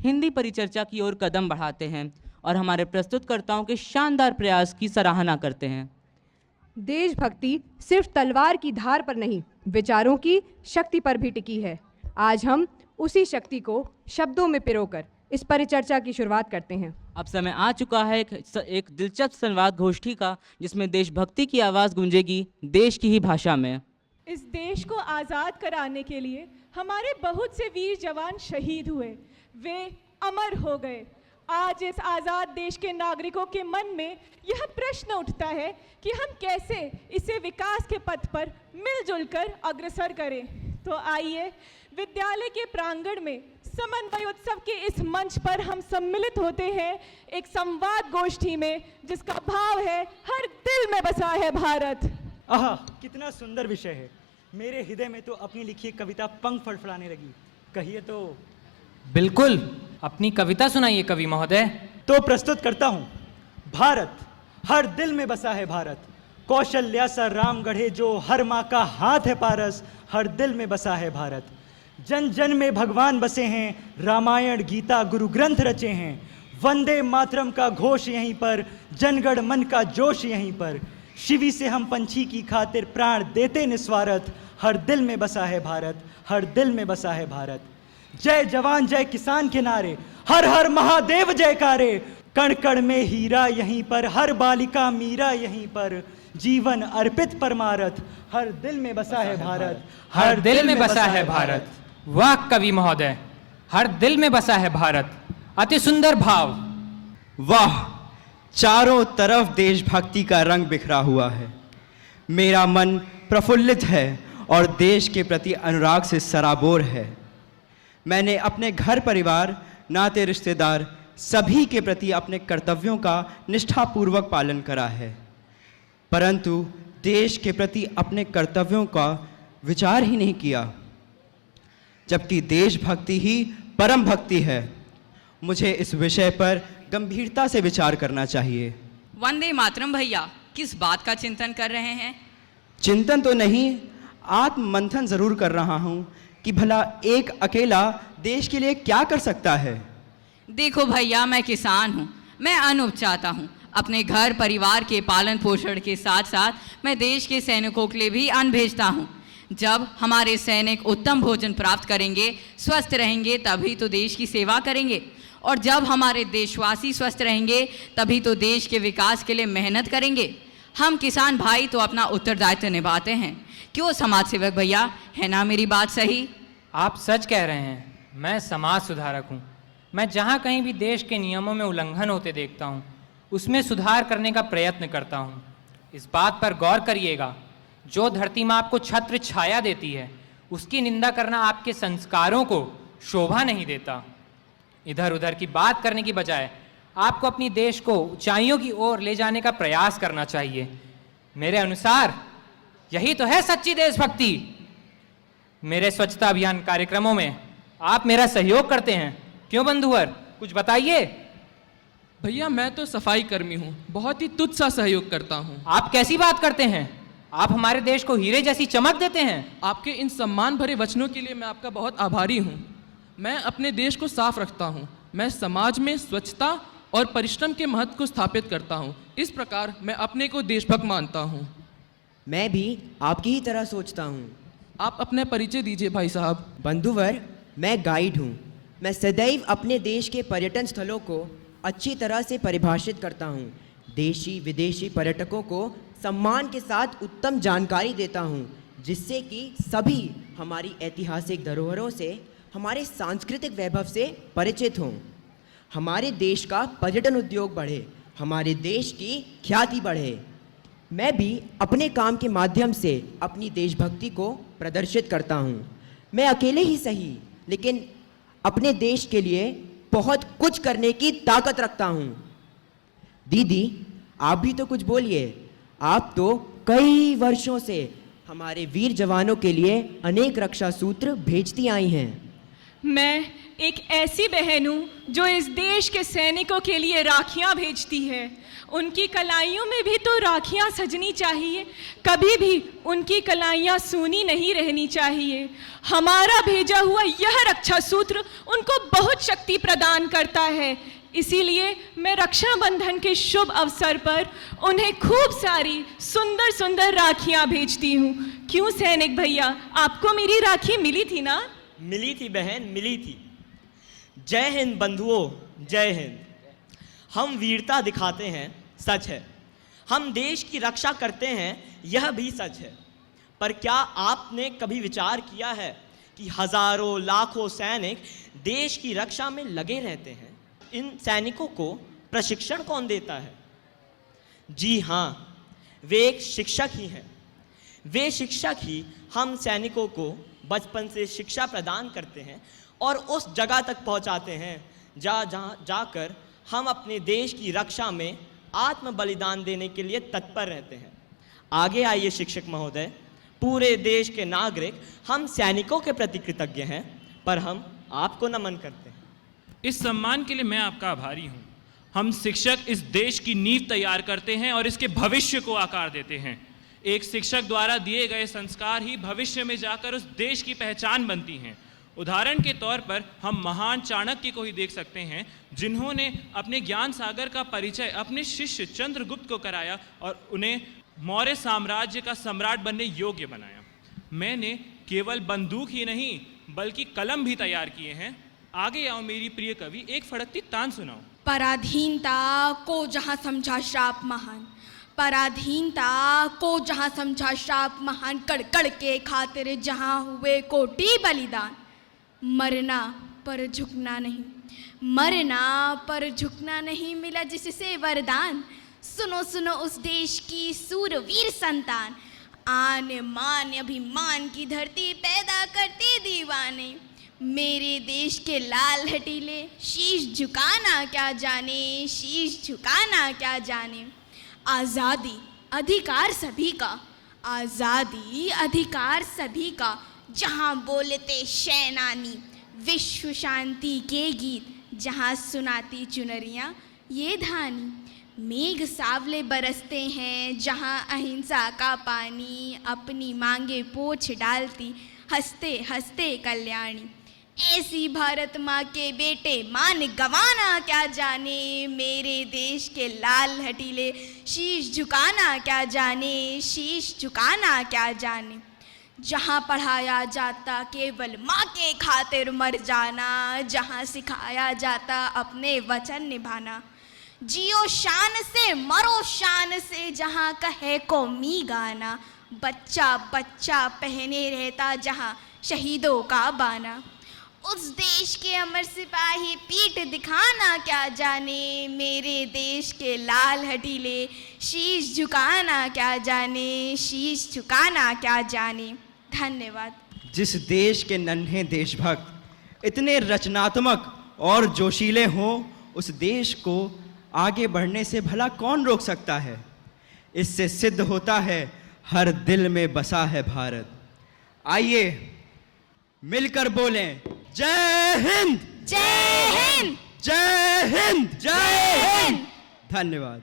हिंदी परिचर्चा की ओर कदम बढ़ाते हैं और हमारे प्रस्तुतकर्ताओं के शानदार प्रयास की सराहना करते हैं। देशभक्ति सिर्फ तलवार की धार पर नहीं, विचारों की शक्ति पर भी टिकी है। आज हम उसी शक्ति को शब्दों में पिरोकर इस परिचर्चा की शुरुआत करते हैं। अब समय आ चुका है एक दिलचस्प संवाद गोष्ठी का, जिसमें देशभक्ति की आवाज़ गूंजेगी देश की ही भाषा में। इस देश को आज़ाद कराने के लिए हमारे बहुत से वीर जवान शहीद हुए, वे अमर हो गए। आज इस आज़ाद देश के नागरिकों के मन में यह प्रश्न उठता है कि हम कैसे इसे विकास के पथ पर मिलजुल कर अग्रसर करें। तो आइए विद्यालय के प्रांगण में समन्वय उत्सव के इस मंच पर हम सम्मिलित होते हैं एक संवाद गोष्ठी में, जिसका भाव है हर दिल में बसा है भारत। आहा, कितना सुंदर विषय है। मेरे हृदय में तो अपनी लिखी कविता पंख फड़फड़ाने लगी। कहिए तो। बिल्कुल, अपनी कविता सुनाइए कवि महोदय। तो प्रस्तुत करता हूँ। भारत, हर दिल में बसा है भारत। कौशल्या सा राम गढ़े जो, हर माँ का हाथ है पारस। हर दिल में बसा है भारत। जन जन में भगवान बसे हैं, रामायण गीता गुरु ग्रंथ रचे हैं। वंदे मातरम का घोष यहीं पर, जनगण मन का जोश यहीं पर। शिवी से हम पंछी की खातिर प्राण देते निस्वार्थ। हर दिल में बसा है भारत, हर दिल में बसा है भारत। जय जवान जय किसान के नारे, हर हर महादेव जयकारे। कण कण में हीरा यहीं पर, हर बालिका मीरा यहीं पर। जीवन अर्पित परमारथ, हर दिल में बसा है भारत, हर दिल में बसा है भारत। वाह कवि महोदय, हर दिल में बसा है भारत। अति सुंदर भाव। वाह, चारों तरफ देशभक्ति का रंग बिखरा हुआ है। मेरा मन प्रफुल्लित है और देश के प्रति अनुराग से सराबोर है। मैंने अपने घर परिवार, नाते रिश्तेदार सभी के प्रति अपने कर्तव्यों का निष्ठापूर्वक पालन करा है, परंतु देश के प्रति अपने कर्तव्यों का विचार ही नहीं किया, जबकि देशभक्ति ही परम भक्ति है। मुझे इस विषय पर गंभीरता से विचार करना चाहिए। वंदे मातरम भैया, किस बात का चिंतन कर रहे हैं? चिंतन तो नहीं, आत्ममंथन जरूर कर रहा हूँ कि भला एक अकेला देश के लिए क्या कर सकता है। देखो भैया, मैं किसान हूँ, मैं अन्न उपजाता हूँ। अपने घर परिवार के पालन पोषण के साथ साथ मैं देश के सैनिकों के लिए भी अन्न भेजता हूँ। जब हमारे सैनिक उत्तम भोजन प्राप्त करेंगे, स्वस्थ रहेंगे, तभी तो देश की सेवा करेंगे। और जब हमारे देशवासी स्वस्थ रहेंगे, तभी तो देश के विकास के लिए मेहनत करेंगे। हम किसान भाई तो अपना उत्तरदायित्व निभाते हैं। क्यों समाज सेवक भैया, है ना मेरी बात सही? आप सच कह रहे हैं। मैं समाज सुधारक हूँ। मैं जहाँ कहीं भी देश के नियमों में उल्लंघन होते देखता हूँ, उसमें सुधार करने का प्रयत्न करता हूँ। इस बात पर गौर करिएगा, जो धरती माँ आपको छत्र छाया देती है, उसकी निंदा करना आपके संस्कारों को शोभा नहीं देता। इधर उधर की बात करने की बजाय आपको अपनी देश को ऊंचाइयों की ओर ले जाने का प्रयास करना चाहिए। मेरे अनुसार यही तो है सच्ची देशभक्ति। मेरे स्वच्छता अभियान कार्यक्रमों में आप मेरा सहयोग करते हैं, क्यों बंधुवर, कुछ बताइए। भैया, मैं तो सफाई कर्मी हूँ, बहुत ही तुच्छ सा सहयोग करता हूँ। आप कैसी बात करते हैं? आप हमारे देश को हीरे जैसी चमक देते हैं। आपके इन सम्मान भरे वचनों के लिए मैं आपका बहुत आभारी हूँ। मैं अपने देश को साफ रखता हूँ। मैं समाज में स्वच्छता और परिश्रम के महत्व को स्थापित करता हूँ। इस प्रकार मैं अपने को देशभक्त मानता हूँ। मैं भी आपकी ही तरह सोचता हूँ। आप अपने परिचय दीजिए भाई साहब। बंधुवर, मैं गाइड हूँ। मैं सदैव अपने देश के पर्यटन स्थलों को अच्छी तरह से परिभाषित करता हूँ। देशी विदेशी पर्यटकों को सम्मान के साथ उत्तम जानकारी देता हूँ, जिससे कि सभी हमारी ऐतिहासिक धरोहरों से, हमारे सांस्कृतिक वैभव से परिचित हों। हमारे देश का पर्यटन उद्योग बढ़े, हमारे देश की ख्याति बढ़े। मैं भी अपने काम के माध्यम से अपनी देशभक्ति को प्रदर्शित करता हूँ। मैं अकेले ही सही, लेकिन अपने देश के लिए बहुत कुछ करने की ताकत रखता हूँ। दीदी, आप भी तो कुछ बोलिए। आप तो कई वर्षों से हमारे वीर जवानों के लिए अनेक रक्षा सूत्र भेजती आई हैं। मैं एक ऐसी बहन हूँ जो इस देश के सैनिकों के लिए राखियाँ भेजती है। उनकी कलाइयों में भी तो राखियाँ सजनी चाहिए, कभी भी उनकी कलाइयाँ सूनी नहीं रहनी चाहिए। हमारा भेजा हुआ यह रक्षा सूत्र उनको बहुत शक्ति प्रदान करता है। इसीलिए मैं रक्षाबंधन के शुभ अवसर पर उन्हें खूब सारी सुंदर सुंदर राखियाँ भेजती हूँ। क्यों सैनिक भैया, आपको मेरी राखी मिली थी ना? मिली थी बहन, मिली थी। जय हिंद बंधुओं, जय हिंद। हम वीरता दिखाते हैं, सच है। हम देश की रक्षा करते हैं, यह भी सच है। पर क्या आपने कभी विचार किया है कि हजारों लाखों सैनिक देश की रक्षा में लगे रहते हैं? इन सैनिकों को प्रशिक्षण कौन देता है? जी हाँ, वे एक शिक्षक ही हैं। वे शिक्षक ही हम सैनिकों को बचपन से शिक्षा प्रदान करते हैं और उस जगह तक पहुंचाते हैं जहाँ जाकर हम अपने देश की रक्षा में आत्म बलिदान देने के लिए तत्पर रहते हैं। आगे आइए शिक्षक महोदय, पूरे देश के नागरिक हम सैनिकों के प्रति कृतज्ञ हैं, पर हम आपको नमन करते हैं। इस सम्मान के लिए मैं आपका आभारी हूँ। हम शिक्षक इस देश की नींव तैयार करते हैं और इसके भविष्य को आकार देते हैं। एक शिक्षक द्वारा दिए गए संस्कार ही भविष्य में जाकर उस देश की पहचान बनती हैं। उदाहरण के तौर पर हम महान चाणक्य को ही देख सकते हैं, जिन्होंने अपने ज्ञान सागर का परिचय अपने शिष्य चंद्रगुप्त को कराया और उन्हें मौर्य साम्राज्य का सम्राट बनने योग्य बनाया। मैंने केवल बंदूक ही नहीं बल्कि कलम भी तैयार किए हैं। आगे आओ मेरी प्रिय कवि, एक फड़कती तान सुनाओ। पराधीनता को जहाँ समझा श्राप महान, पराधीनता को जहाँ समझा श्राप महान, कड़ के खातिर जहाँ हुए कोटि बलिदान। मरना पर झुकना नहीं, मरना पर झुकना नहीं, मिला जिससे वरदान। सुनो सुनो उस देश की सूरवीर संतान, आन मान अभिमान की धरती पैदा करती दीवाने। मेरे देश के लाल हटीले शीश झुकाना क्या जाने, शीश झुकाना क्या जाने। आज़ादी अधिकार सभी का, आज़ादी अधिकार सभी का, जहाँ बोलते शैनानी विश्व शांति के गीत, जहाँ सुनाती चुनरियाँ ये धानी। मेघ सावले बरसते हैं जहाँ अहिंसा का पानी, अपनी मांगे पोछ डालती हंसते हंसते कल्याणी। ऐसी भारत माँ के बेटे मान गंवाना क्या जाने, मेरे देश के लाल हटीले शीश झुकाना क्या जाने, शीश झुकाना क्या जाने। जहाँ पढ़ाया जाता केवल माँ के खातिर मर जाना, जहाँ सिखाया जाता अपने वचन निभाना। जियो शान से मरो शान से, जहाँ कहे कौमी गाना। बच्चा बच्चा पहने रहता जहाँ शहीदों का बाना। उस देश के अमर सिपाही पीठ दिखाना क्या जाने, मेरे देश के लाल हटीले शीश झुकाना क्या जाने, शीश झुकाना क्या जाने। धन्यवाद। जिस देश के नन्हे देशभक्त इतने रचनात्मक और जोशीले हों, उस देश को आगे बढ़ने से भला कौन रोक सकता है। इससे सिद्ध होता है हर दिल में बसा है भारत। आइए मिलकर बोलें, जय हिंद, जय हिंद, जय हिंद, जय हिंद। धन्यवाद।